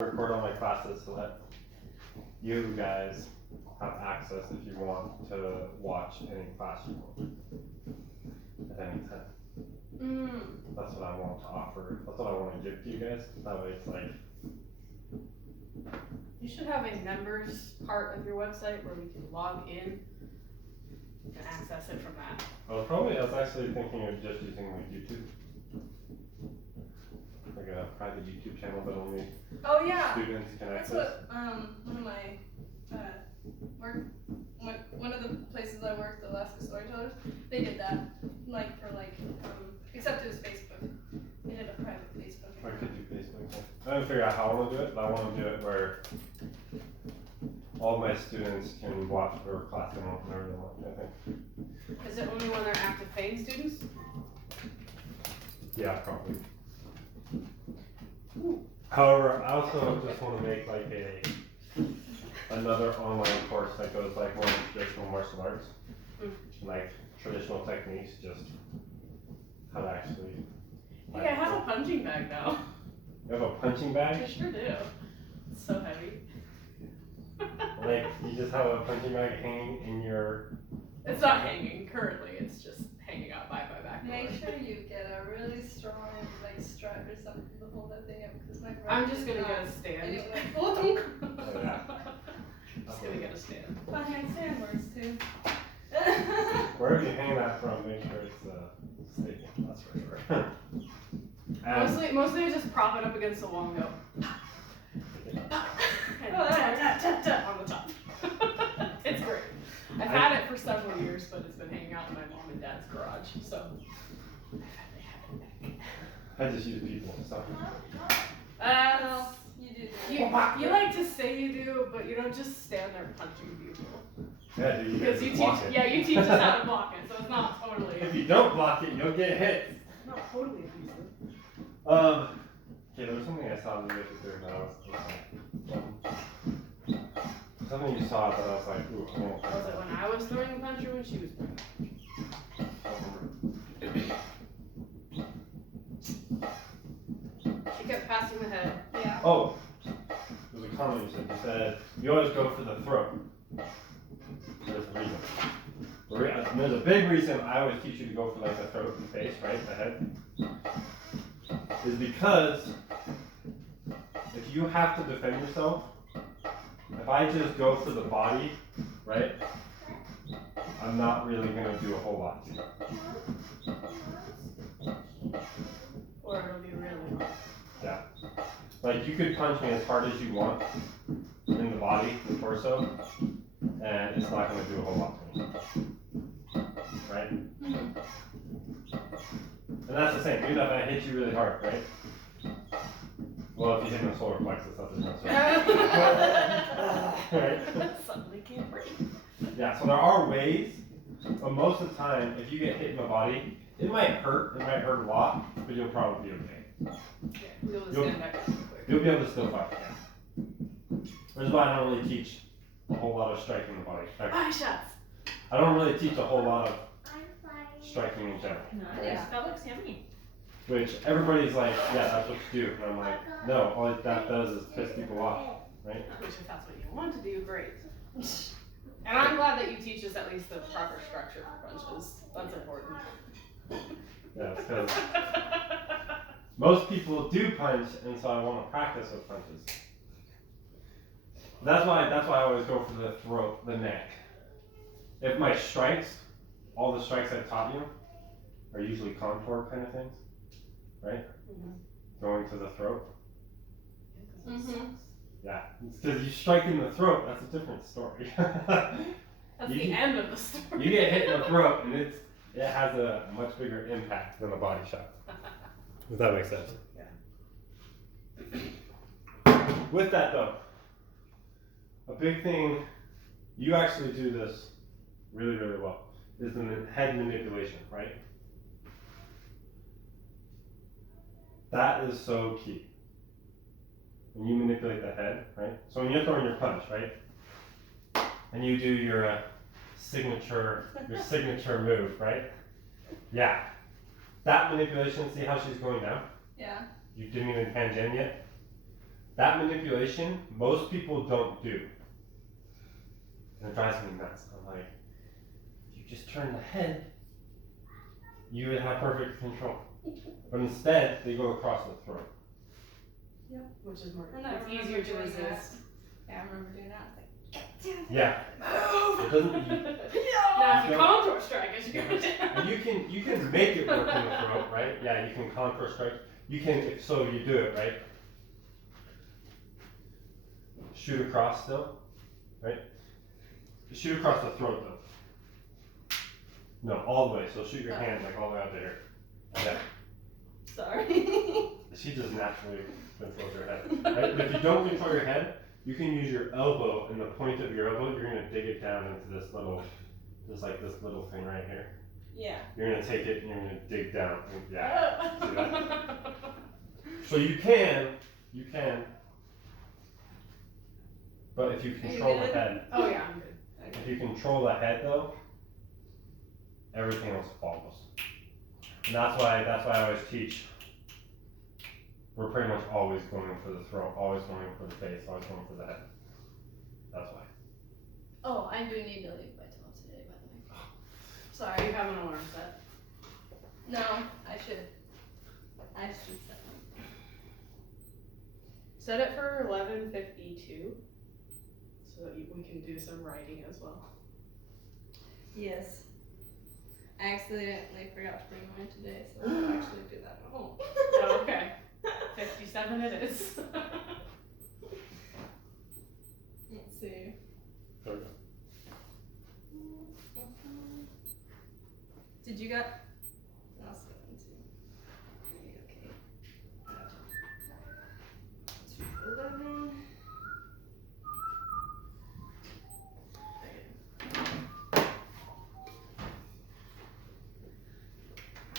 record all my classes so that you guys have access if you want to watch any class you want at any time. That's what I want to offer. That's what I want to give to you guys. That way it's like, you should have a members part of your website where we can log in and access it from that. I was actually thinking of just using like YouTube. Like a private YouTube channel that only Oh yeah, students can that's access. what one of my one of the places I worked, the Alaska Storytellers, they did that. Except it was Facebook. They did a private Facebook I account. could do Facebook. I haven't figured out how I want to do it, but I want to do it where all my students can watch whatever class they want whenever they want, I think. Is it only when they're active paying students? Yeah, probably. However, I also just want to make like another online course that goes like more into traditional martial arts, like traditional techniques, just how to actually. Hey, I have a punching bag now. You have a punching bag? I sure do. It's so heavy. Like you just have a punching bag hanging in your. It's not hanging currently. It's just hanging out by my back. Make sure you get a really strong strap or something to hold that thing up because my brother. I'm just gonna get a stand. Anyway. Yeah. Just gonna get a stand. My handstand works too. Wherever you hang that from, make sure it's sticking. That's for sure. Mostly I just prop it up against the wall and go. And tap, tap, tap, tap on the top. It's great. I've had it for several years, but it's been hanging out in my mom and dad's garage, so I finally have it back. I just use people and stuff. Well, you do. You like to say you do, but you don't just stand there punching people. Yeah, dude, you Because you block teach, it. yeah, you teach us how to block it, so it's not totally. If you don't block it, you'll get hit. Not totally abusive. Okay, there was something I saw that you guys were doing that I was like, something you saw that I was like, ooh, I won't. Was it when I was throwing the punch or when she was throwing the punch? She kept passing the head. Yeah. Oh, there was a comment you said. You said, you always go for the throat. There's a reason. There's a big reason I always teach you to go for like the throat and face, right? The head. Is because if you have to defend yourself, if I just go for the body, right, I'm not really going to do a whole lot. Or it'll be really hard. Yeah. Like you could punch me as hard as you want in the body, the torso, and it's not going to do a whole lot to me. Right? And that's the same. Even if I hit you really hard, right? Well, if you hit my solar plexus, that's a different story. Right? Suddenly can't breathe. Yeah, so there are ways, but most of the time, if you get hit in the body, it might hurt a lot, but you'll probably be okay. Yeah, we'll just stand back up real quick. You'll be able to still fight. Which is why I don't really teach a whole lot of striking in the body. Body shots. I don't really teach a whole lot of striking in general. Yeah. That looks yummy. Which everybody's like, yeah, that's what you do. And I'm like, no, all that does is piss people off, right? Which if that's what you want to do, great. And I'm glad that you teach us at least the proper structure for punches. That's important. Yeah, because most people do punch, and so I want to practice with punches. That's why I always go for the throat, the neck. If my strikes, all the strikes I taught you, are usually contour kind of things, right? Going to the throat. Yeah, it's because you strike in the throat. That's a different story. That's the end of the story. You get hit in the throat, and it has a much bigger impact than a body shot. Does that make sense? Yeah. With that though, a big thing, you actually do this really, really well, is the head manipulation, right? That is so key. When you manipulate the head, right? So when you're throwing your punch, right? And you do your signature move, right? Yeah. That manipulation, see how she's going now? Yeah. You didn't even hand in yet? that manipulation, most people don't do. And it drives me nuts. I'm like, if you just turn the head, you would have perfect control. But instead, they go across the throat. Which is more, And I it's remember easier to doing that. resist. Yeah, I remember doing that. It's like, Yeah. It doesn't. Now, if you don't- contour strike, as you go And you can make it work in the throat, right? Yeah, you can contour strike. You can, so you do it, right? Shoot across still, right? Shoot across the throat though. No, all the way. So shoot your hand like all the way out to here. Okay. Sorry. She just naturally controls her head. Right? But if you don't control your head, you can use your elbow and the point of your elbow, you're gonna dig it down into this little, just like this little thing right here. Yeah. You're gonna take it and you're gonna dig down. Yeah. See that? So you can, but if you control the good? head, Oh yeah, I'm good. if you control the head though, everything else follows. And that's why I always teach. We're pretty much always going for the throat, always going for the face, always going for the head. That's why. Oh, I do need to leave by 12 today, by the way. Do you Sorry. have an alarm set? No, I should set one. Set it for 11:52, so that we can do some writing as well. Yes. I accidentally forgot to bring mine today, so I'll actually do that at home. Oh, okay. 57 it is. Let's see. There we go. Did you get? I'll see one too. Okay. 211.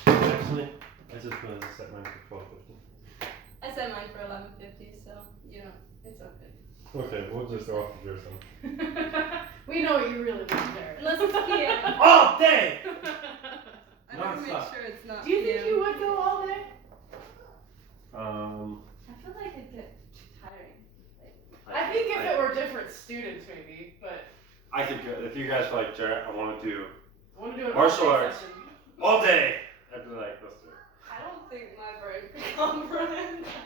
Actually, I just wanted to set mine for 12:50. I set mine for 11:50, so you know it's okay. Okay, we'll just go off of yours then. We know what you really want there. Unless it's PM. All day! I want to make Non-stop. sure it's not. Do you think PM. you would go all day? I feel like it'd get too tiring. I think if it were different students, maybe, but I could go, if you guys were like, Jarrett, I want to do I want to do an Martial all-day arts. session. all day! I'd be like, let's do it. I don't think my brain could comprehend that.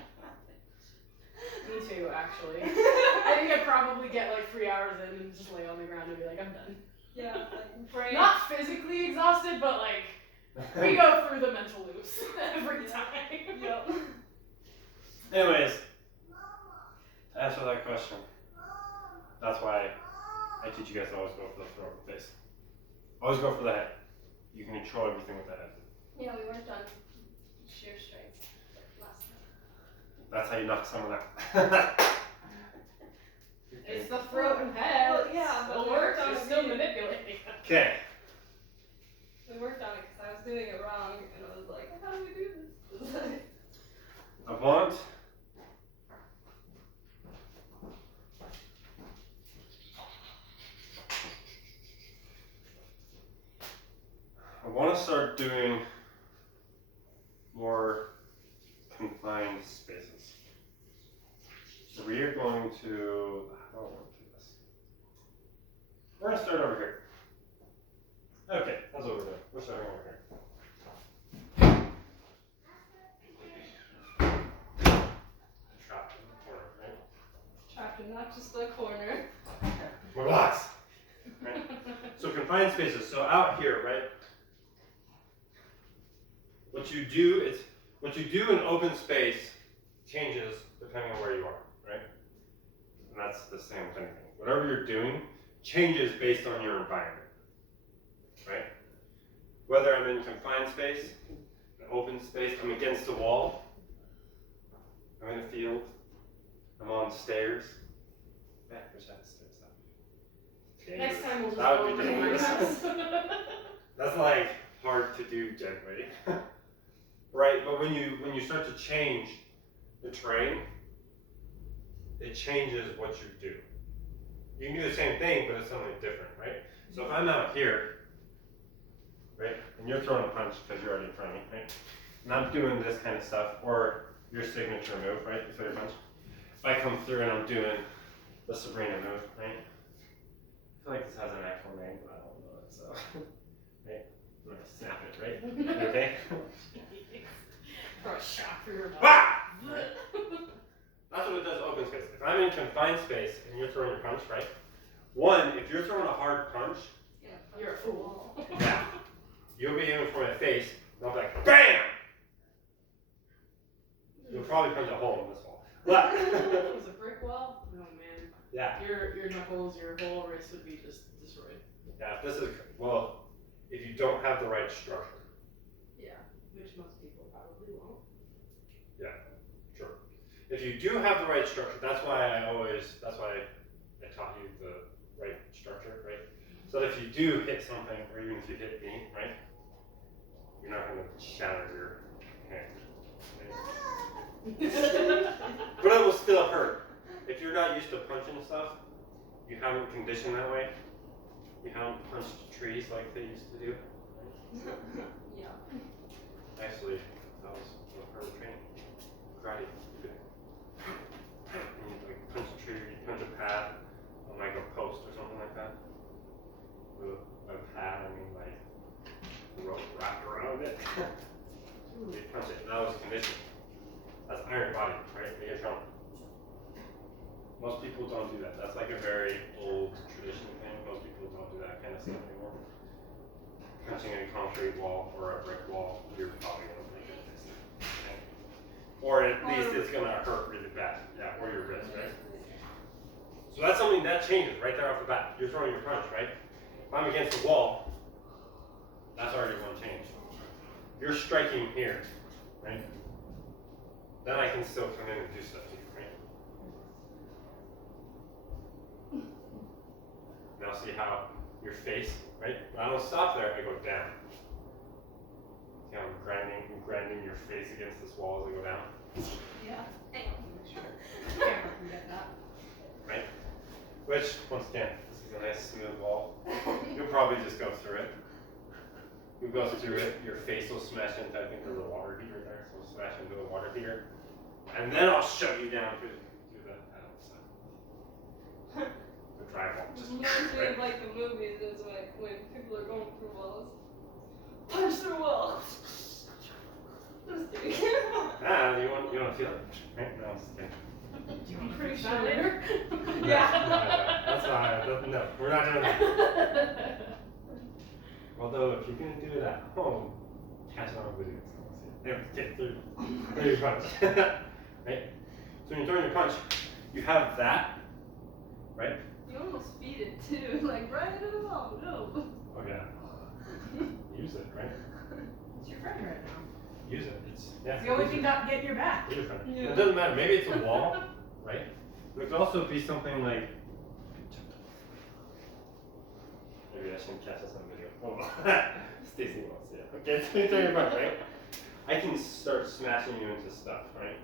Me too, actually. I think I'd probably get like 3 hours in and just lay on the ground and be like, I'm done. Yeah, like brain. Not physically exhausted, but like we go through the mental loops every time. Yep. Anyways, to answer that question, that's why I teach you guys to always go for the throat and face. Always go for the head. You can control everything with the head. Yeah, we worked on sheer strikes last night. That's how you knock someone out. It's the throat and head. Well, yeah, but Still we works. worked on You're it still being- manipulating. Okay. We worked on it because I was doing it wrong, and I was like, how do we do this? I want to start doing more confined spaces. So we are going to, how do I want to do this? We're going to start over here. Okay, that's what we're doing. We're starting over here. Trapped in the corner, right? Trapped in not just the corner. Relax. Right? So confined spaces. So out here, right? What you do in open space changes depending on where you are, right? And that's the same with anything. Whatever you're doing changes based on your environment, right? Whether I'm in confined space, an open space, I'm against a wall, I'm in a field, I'm on stairs. Man, I wish I had stairs up. Next time we'll just That go would over be to my dangerous. house. That's like hard to do gently. Right, but when you start to change the terrain, it changes what you do. You can do the same thing, but it's something different, right? So if I'm out here, right, and you're throwing a punch because you're already in front of me, right? And I'm doing this kind of stuff, or your signature move, right? You throw your punch. I come through and I'm doing the Sabrina move, right? I feel like this has an actual name, but I don't know it, so. Right? I'm gonna snap it, right? You okay? Throw a shot through your mouth. Bah! That's what it does to open space. If I'm in confined space and you're throwing your punch, right? One, if you're throwing a hard punch, You're a fool. yeah, you'll be aiming for my face, and I'll be like, BAM! You'll probably punch a hole in this wall. But, If it was a brick wall, oh man. yeah, Your knuckles, your whole wrist would be just destroyed. yeah, this is, well, if you don't have the right structure, Yeah, which most people probably won't. sure. If you do have the right structure, that's why I taught you the right structure, right? So that if you do hit something, or even if you hit me, right, you're not gonna shatter your hand. Right? But it will still hurt. If you're not used to punching stuff, you haven't conditioned that way, you haven't punched trees like they used to do. Yeah. Actually, that was part of the training. Karate. And you like punch a tree, you punch a pad on like a post or something like that. With a pad, I mean like rope wrapped around it. You punch it, and that was conditioning. That's iron body, right? They get shown. Most people don't do that. That's like a very old tradition thing. Most people don't do that kind of stuff anymore. Punching a concrete wall or a brick wall, you're probably gonna break it. Okay? Or at least it's gonna hurt really bad. Yeah, or your wrist, right? So that's something that changes right there off the bat. You're throwing your punch, right? If I'm against the wall, that's already one change. You're striking here, right? Then I can still come in and do stuff to you, right? Now see how your face, right? When I don't stop there, I go down. See how I'm grinding your face against this wall as I go down? Yeah. Camera can get that. Right? Which, once again, this is a nice smooth wall. You'll probably just go through it. You'll go through it, your face will smash into, I think there's a water heater there, so it'll smash into the water heater. And then I'll shove you down through the drywall. Just, Usually, right? like the movies, is like when people are going through walls. Punch through wall. Just kidding. Ah, you want to feel it, right? No, I'm just kidding. I'm pretty That sure. later? Yeah. That's not, no, we're not doing that. Although, if you can do it at home, catch it on video. There, get through your punch. Right? So when you're throwing your punch, you have that, right? You almost feed it too, like right into the wall. No. Oh yeah. Use it, right? It's your friend right now. Use it. It's yeah. It's the only thing not getting your back. Use your friend. Yeah. It doesn't matter. Maybe it's a wall, right? But it could also be something like. Maybe I shouldn't catch this on video. Hold on. Stacy wants to see it. Okay, so you throw your punch, right? I can start smashing you into stuff, right?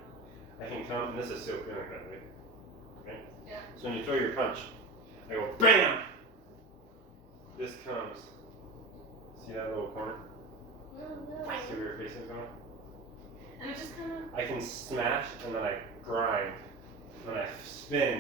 I can come, and this is so feeling that way, right? Yeah. So when you throw your punch, I go BAM! This comes, see that little corner? See where your face is going? And it just kind of. I can smash, and then I grind, and then I spin